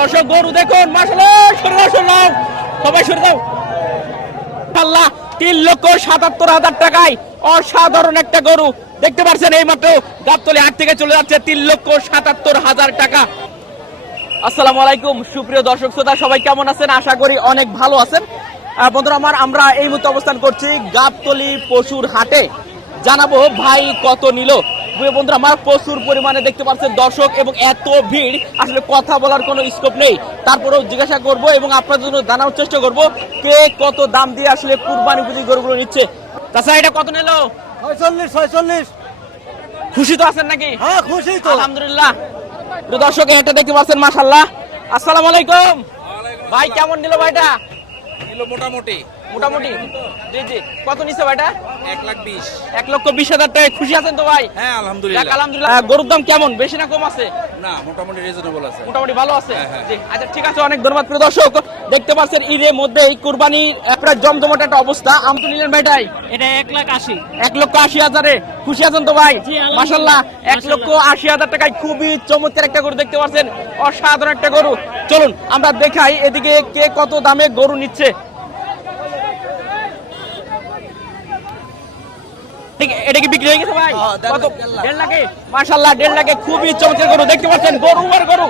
দর্শক গরু দেখুন মাশাআল্লাহ, সরে দাও সবাই সরে দাও। আল্লাহ, 3,77,000 টাকায় অসাধারণ একটা গরু দেখতে পাচ্ছেন। এই মাত্র গাবতলী হাট থেকে চলে যাচ্ছে 3,77,000 টাকা। আসসালামু আলাইকুম সুপ্রিয় দর্শক শ্রোতা, সবাই কেমন আছেন? আশা করি অনেক ভালো আছেন। বন্ধুরা আমার, আমরা এই মুহূর্তে অবস্থান করছি গাবতলী পশুর হাটে। জানাবো ভাই কত নিল। বন্ধুরা আমার, প্রচুর পরিমাণে দেখতে পাচ্ছেন দর্শক এবং এত ভিড়, আসলে কথা বলার কোনো স্কোপ নেই। তারপরেও জিজ্ঞাসা করব এবং আপনাদের জন্য জানার চেষ্টা করব কে কত দাম দিয়ে আসলে কুরবানি উপযোগী গরুগুলো নিচ্ছে। তাছাড়া এটা কত নিল? 46। খুশি তো আছেন নাকি? হ্যাঁ খুশি তো, আলহামদুলিল্লাহ। দর্শক এটা দেখতে পাচ্ছেন মাশাআল্লাহ। আসসালামু আলাইকুম ভাই, কেমন নিল ভাইটা? মোটামুটি মোটামুটি জি জি। কত নিচ্ছে ভাইটা? 1,20,000। 1,20,000 টাকা। খুশি আছেন তো ভাই? হ্যাঁ যাক, আলহামদুলিল্লাহ। গরুর দাম কেমন, বেশি না কম আছে? না, মোটামুটি রিজনেবল আছে। মোটামুটি ভালো আছে। হ্যাঁ। জি আচ্ছা, ঠিক আছে, অনেক ধন্যবাদ। প্রিয় দর্শক দেখতে পাচ্ছেন ঈদের মধ্যে এই কুরবানি একটা জমজমাট একটা অবস্থা। আম তো নিলেন ভাইটাই? এটা 1,80,000। 1,80,000-এ খুশি আছেন তো ভাই? মাশাআল্লাহ, 1,80,000 টাকায় খুবই চমৎকার একটা গরু দেখতে পাচ্ছেন, অসাধারণ একটা গরু। চলুন আমরা দেখাই এদিকে কে কত দামে গরু নিচ্ছে। এটা কি বিক্রি হয়ে গেছে ভাই? কত? 1.5 লাখে? মাশাআল্লাহ, 1.5 লাখে খুবই চমৎকার গরু দেখতে পাচ্ছেন। গরু আর গরু,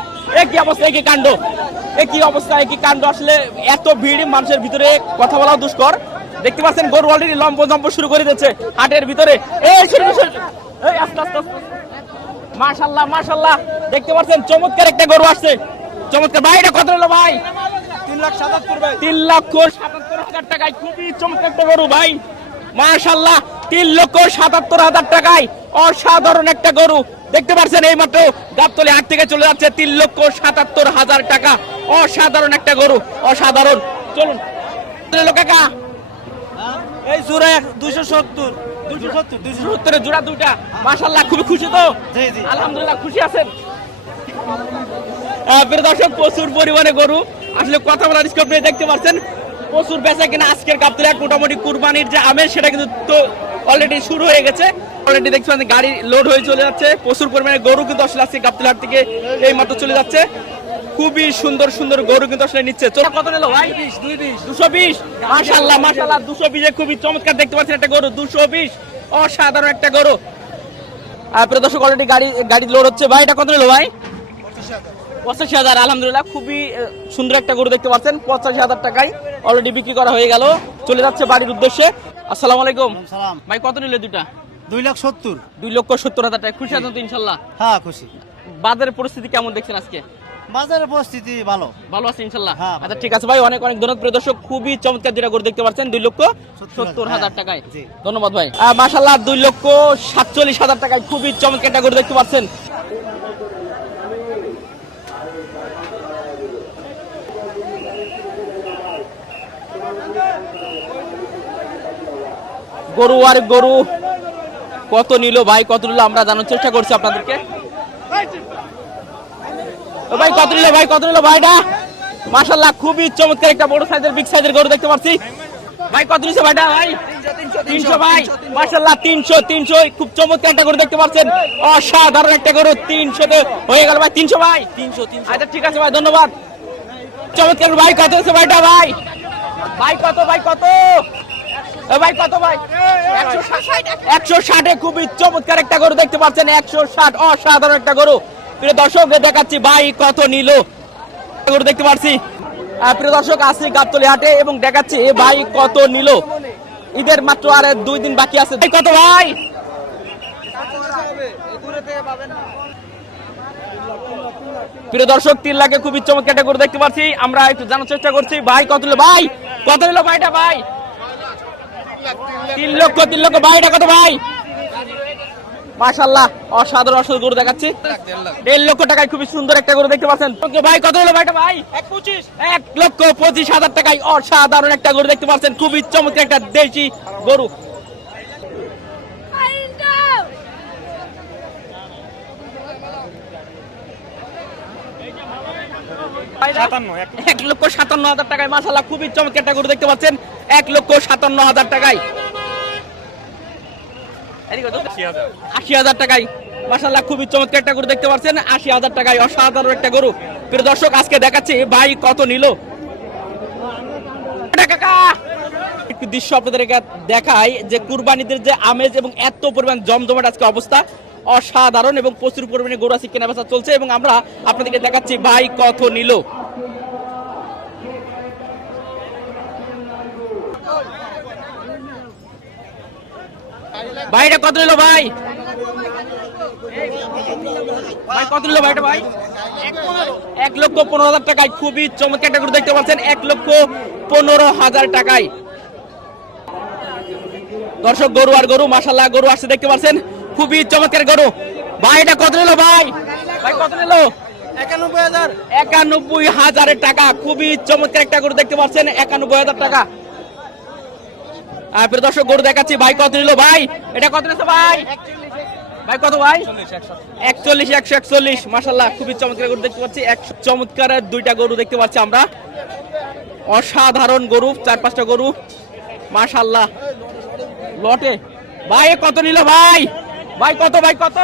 কি অবস্থা, কি কাণ্ড, কি অবস্থা, কি কাণ্ড। আসলে এত ভিড়, মানুষের ভিতরে কথা বলা দুষ্কর। দেখতে পাচ্ছেন গরু অলরেডি লম্ব শুরু করে দিচ্ছে হাটের ভিতরে। মাশাআল্লাহ মাশাআল্লাহ, দেখতে পাচ্ছেন চমৎকার একটা গরু আসছে, চমৎকার। ভাই এটা কত হলো ভাই? 3,77,000 টাকায় খুবই চমৎকার একটা গরু ভাই। মাশাআল্লাহ, 3,77,000 টাকায় অসাধারণ একটা গরু দেখতে পাচ্ছেন। এই মাত্র গাবতলী হাট থেকে চলে যাচ্ছে 3,77,000 টাকা। অসাধারণ একটা গরু, অসাধারণ। চলুন কাকা, এই জোড়া 270 জোড়া দুইটা। মাশাআল্লাহ, খুবই খুশি তো? জি। আলহামদুলিল্লাহ, খুশি আছেন? প্রিয় দর্শক, প্রচুর পরিমাণে গরু, আসলে কথা বলার স্কোপ নেই। দেখতে পাচ্ছেন প্রচুর বেচা কিনা আজকের গাবতলী হাট। মোটামুটি কুরবানির যে আমেজ সেটা কিন্তু তো অলরেডি শুরু হয়ে গেছে। অলরেডি দেখতে পাচ্ছেন গাড়ি লোড হয়ে চলে যাচ্ছে। প্রচুর পরিমাণে গরু কিন্তু আসলে আজকে গাবতলী হাট থেকে এই মাত্র চলে যাচ্ছে। খুবই সুন্দর সুন্দর গরু কিন্তু আসলে নিচ্ছে। কত নিল ভাই? 220। মাশাআল্লাহ মাশাআল্লাহ, 220-এ খুবই চমৎকার দেখতে পাচ্ছেন একটা গরু। 220, অসাধারণ একটা গরু। প্রিয় দর্শক অলরেডি গাড়ি লোড হচ্ছে। ভাই এটা কত নিল ভাই? 85,000। আলহামদুলিল্লাহ, খুবই সুন্দর একটা গরু দেখতে পাচ্ছেন। 85,000 টাকায় অলরেডি বিক্রি করা হয়ে গেল, চলে যাচ্ছে বাড়ির উদ্দেশ্যে। আসসালামু আলাইকুম সালাম। ভাই, কত নিল দুইটা? 2,70,000। 2,70,000 টাকা। খুশি আছেন তো ইনশাল্লাহ? হ্যাঁ খুশি। বাজারের পরিস্থিতি কেমন দেখছেন আজকে? বাজারের পরিস্থিতি ভালো আছে ইনশাল্লাহ? হ্যাঁ। আচ্ছা ঠিক আছে ভাই, অনেক ধন্যবাদ। প্রিয় দর্শক, খুবই চমৎকার যেটা গরু দেখতে পাচ্ছেন 2,70,000 টাকায়। জি। ধন্যবাদ ভাই। মাশাআল্লাহ, 2,47,000 টাকায় খুবই চমৎকার একটা গরু দেখতে পাচ্ছেন। গরু আর গরু কত নিল ভাই, কত নিল আমরা জানার চেষ্টা করছি আপনাদেরকে। ভাই কত নিল ভাই, কত নিল ভাইটা? মাশাআল্লাহ, খুবই চমৎকার একটা বড় সাইজের, বিগ সাইজের গরু দেখতে পাচ্ছি। ভাই কত নিছে ভাইটা ভাই? 300 ভাই। মাশাআল্লাহ, 300 খুব চমৎকার একটা গরু দেখতে পাচ্ছেন, অসাধারণ একটা গরু। 300-তে হয়ে গেল ভাই। 300 ভাই? 300। আচ্ছা ঠিক আছে ভাই, ধন্যবাদ। চমৎকার ভাই। কত হচ্ছে ভাইটা ভাই? ভাই কত, ভাই কত ভাই, কত ভাই? 160-এ খুবই চমৎকার একটা গরু দেখতে পাচ্ছেন। 160, অসাধারণ একটা গরু। প্রিয় দর্শক দেখাচ্ছি ভাই কত নিল গরু দেখতে পাচ্ছি। প্রিয় দর্শক, আসছি গাবতলী হাটে এবং দেখাচ্ছি ভাই কত নিল। ঈদের মাত্র আর 2 দিন বাকি আছে। ভাই কত ভাই? প্রিয় দর্শক, 3 লাখে খুবই চমৎকার একটা গরু দেখতে পাচ্ছি। আমরা একটু জানার চেষ্টা করছি ভাই কত নিল। ভাই কত নিল ভাইটা ভাই? 3 লক্ষ। ভাইটা কত ভাই? মাশাআল্লাহ, অসাধারণ গরু দেখাচ্ছি। 1.5 লক্ষ টাকায় খুবই সুন্দর একটা গরু দেখতে পাচ্ছেন। ভাই কত হলো ভাইটা ভাই? 1,25,000 টাকায় অসাধারণ একটা গরু দেখতে পাচ্ছেন। খুবই চমৎকার একটা দেশি গরু। এক 1,57,000 টাকায় মাশাআল্লাহ, খুবই চমৎকার একটা গরু দেখতে পাচ্ছেন। 1,57,000 টাকায়। 80,000 টাকায় মাশাআল্লাহ, খুবই চমৎকার একটা গরু দেখতে পাচ্ছেন। 80,000 টাকায় অসাধারণ একটা গরু। প্রিয় দর্শক আজকে দেখাচ্ছি ভাই কত নিল। কাকা একটু দৃশ্য আপনাদেরকে দেখাই যে কুরবানিদের যে আমেজ এবং এত পরিমাণ জমজমাট আজকে অবস্থা অসাধারণ এবং প্রচুর পরিমাণে গরু আজকে কেনাবেচা চলছে এবং আমরা আপনাদেরকে দেখাচ্ছি ভাই কত নিল। ভাইটা কত নিল ভাই? ভাই কত নিল ভাইটা ভাই? 1,15,000 টাকায় খুবই চমৎকার একটা গরু দেখতে পাচ্ছেন, 1,15,000 টাকায়। দর্শক গরু আর গরু মাশাআল্লাহ গরু আসছে দেখতে পাচ্ছেন, খুবই চমৎকার গরু। ভাই এটা কত নিল ভাই? ভাই কত নিল? 91,000 টাকা। খুবই চমৎকার একটা গরু দেখতে পাচ্ছেন, 91,000 টাকা। প্রিয় দর্শক গরু দেখাচ্ছি ভাই কত নিল ভাই? এটা কত নিছে ভাই? ভাই কত ভাই? 41, 141 মাশাআল্লাহ খুবই চমৎকার গরু দেখতে পাচ্ছি। চমৎকার দুইটা গরু দেখতে পাচ্ছি আমরা, অসাধারণ গরু, 4-5টা গরু মাশাআল্লাহ লটে। ভাই কত নিল ভাই? ভাই কত? ভাই কত?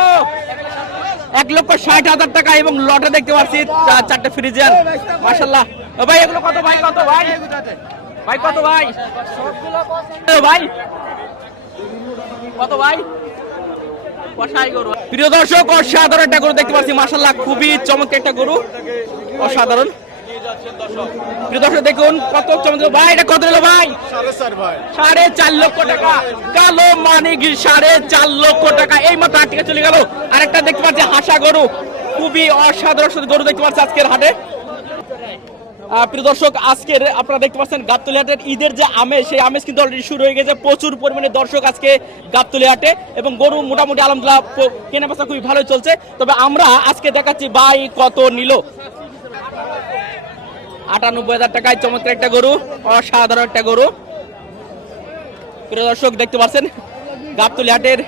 1,60,000 টাকা এবং লটে দেখতে পাচ্ছি 4টে ফ্রিজিয়ান মাশাআল্লাহ। ভাই এগুলো কত ভাই? কত ভাই? ভাই কত ভাই? ভাই কত ভাই? প্রিয় দর্শক অসাধারণ একটা গরু দেখতে পাচ্ছি মাশাআল্লাহ, খুবই চমৎকার একটা গরু, অসাধারণ। প্রিয় দর্শক দেখুন কত চমৎকার। ভাই এটা কত নিল ভাই? 4.5 লক্ষ টাকা। কালো মানিক 4.5 লক্ষ টাকা। এই মাত্র হাট থেকে চলে গেল। আরেকটা দেখতে পাচ্ছি হাসা গরু, খুবই অসাধারণ গরু দেখতে পাচ্ছি আজকের হাটে। প্রিয় দর্শক আজকের আপনারা দেখতে পাচ্ছেন গাবতলী হাটের ঈদের যে আমেজ, সেই আমেজ কিন্তু অলরেডি শুরু হয়ে গেছে। প্রচুর পরিমাণে দর্শক আজকে গাবতলী হাটে এবং গরু মোটামুটি আলহামদুলিল্লাহ কেনাবেচা খুবই ভালোই চলছে। তবে আমরা আজকে দেখাচ্ছি ভাই কত নিল। 98,000 টাকায় চমৎকার একটা গরু, অসাধারণ একটা গরু। প্রিয় দর্শক দেখতে পাচ্ছেন গাবতলী হাটের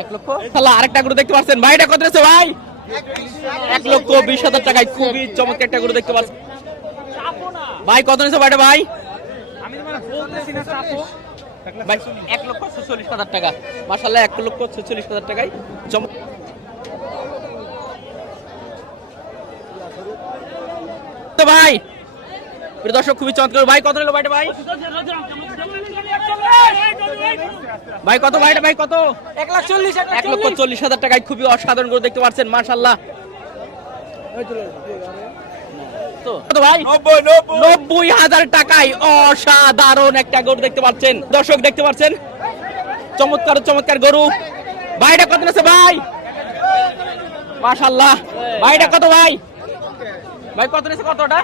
1 লক্ষ। আরেকটা গরু দেখতে পাচ্ছেন ভাই, এটা কত আছে ভাই? 1,20,000 টাকায় খুবই চমৎকার একটা গরু দেখতে পাচ্ছেন। ভাই কত নিছে ভাইটা ভাই? ভাই 1,46,000 টাকা মাশাআল্লাহ, 1,46,000 টাকায় ভাই। প্রিয় দর্শক খুবই চমৎকার। ভাই কত নিল ভাইটা ভাই? ভাই কত ভাইটা? ভাই কত? 1,40,000 টাকায় খুবই অসাধারণ গরু দেখতে পাচ্ছেন মাশাআল্লাহ। কত ভাই? 90,000 টাকায় অসাধারণ একটা গরু দেখতে পাচ্ছেন। দর্শক দেখতে পাচ্ছেন চমৎকার চমৎকার গরু। ভাইটা কত নিছে ভাই? মাশাআল্লাহ। ভাইটা কত ভাই? ভাই কত নিছে? কতটা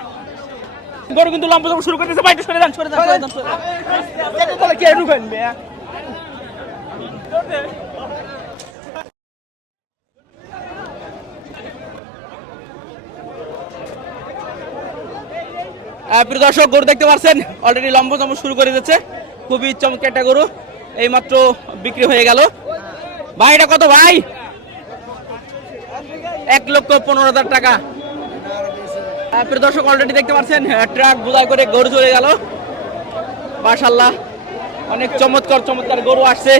গরু কিন্তু লম্বা শুরু করে দিয়েছে। ভাইটা সরে যান, সরে যান, সরে যান, সরে যান। তাহলে কে ঢুকেন মিয়া? প্রিয় দর্শক গরু দেখতে পাচ্ছেন অলরেডি লম্বা শুরু করে দিয়েছে, খুবই চমৎকার একটা গরু এই মাত্র বিক্রি হয়ে গেল। ভাই এটা কত ভাই? 1,15,000 টাকা। প্রিয় দর্শক অলরেডি দেখতে পাচ্ছেন ট্রাক বোঝাই করে গরু চলে গেল মাশাআল্লাহ, অনেক চমৎকার চমৎকার গরু আসছে।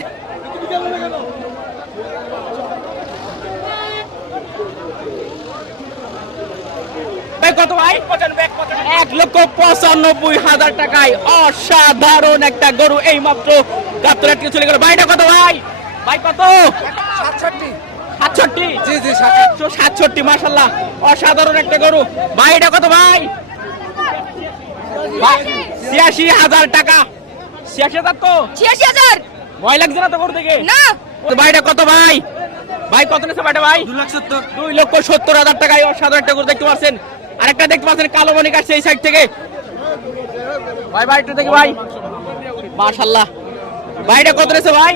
ভাই কত ভাই? 1,95,000 টাকায় অসাধারণ একটা গরু এই মাত্র গাবতলী থেকে চলে গেল। ভাইটা কত ভাই? ভাই কত? 67। জি জি 67 মাশাআল্লাহ, অসাধারণ একটা গরু। ভাই এটা কত ভাই? 86,000 টাকা। 86,000 তো? 86,000 ভয় লাগছে না তো গরু থেকে? না। ভাইটা কত ভাই? ভাই কত নিছে ভাইটা ভাই? 2,70,000 টাকায় অসাধারণ একটা গরু দেখতে পাচ্ছেন। আরেকটা দেখতে পাচ্ছেন কালো মনিক আসছে এই সাইড থেকে। ভাই ভাই একটু দেখি ভাই মাশাআল্লাহ। ভাইটা কত নিছে ভাই?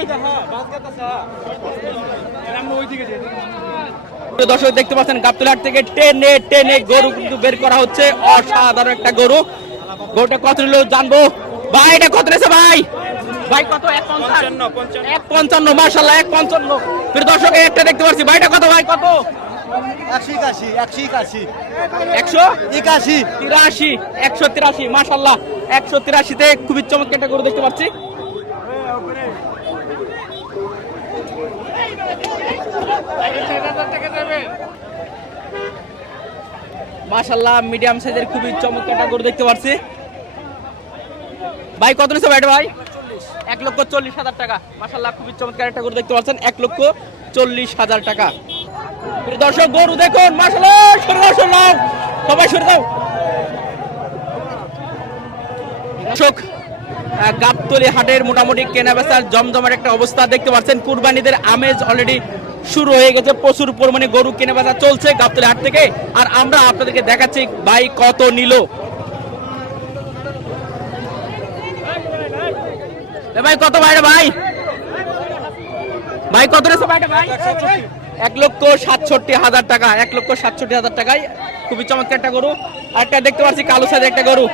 দর্শক দেখতে পাচ্ছেন গাবতলী হাট থেকে টেনে টেনে গরু কিন্তু বের করা হচ্ছে, অসাধারণ একটা গরু। গরুটা কত নিল জানবো। ভাই এটা কত নিছে ভাই? ভাই কত? 1,55 মাশাআল্লাহ, 1,55। প্রিয় দর্শক একটা দেখতে পাচ্ছি, ভাইটা কত ভাই? কত? 181 183 183 মাশাআল্লাহ, 183 তে খুবই চমৎকার একটা গরু দেখতে পাচ্ছি। মাশাআল্লাহ মিডিয়াম সাইজের খুবই চমৎকার একটা গরু দেখতে পাচ্ছি। ভাই কত নিচ্ছে ভাই এটা ভাই? 1,40,000 টাকা। মাশাআল্লাহ খুবই চমৎকার একটা গরু দেখতে পাচ্ছেন, 1,40,000 টাকা। প্রিয় দর্শক গরু দেখুন মাশাআল্লাহ, সরে দাও সবাই সরে দাও। দর্শক গাবতলী হাটের মোটামুটি কেনাবেচার জমজমাট একটা অবস্থা দেখতে পাচ্ছেন। কুরবানিদের আমেজ অলরেডি শুরু হয়ে গেছে, প্রচুর পরিমাণে গরু কেনাবেচা চলছে গাবতলী হাট থেকে। আর আমরা আপনাদেরকে দেখাচ্ছি ভাই কত নিল। ভাই কত ভাই ভাই ভাই কত রেছে ভাইটা ভাই? 1,67,000 টাকা। 1,67,000 টাকায় খুবই চমৎকার একটা গরু। আর একটা দেখতে পাচ্ছি কালো সাইজের একটা গরু।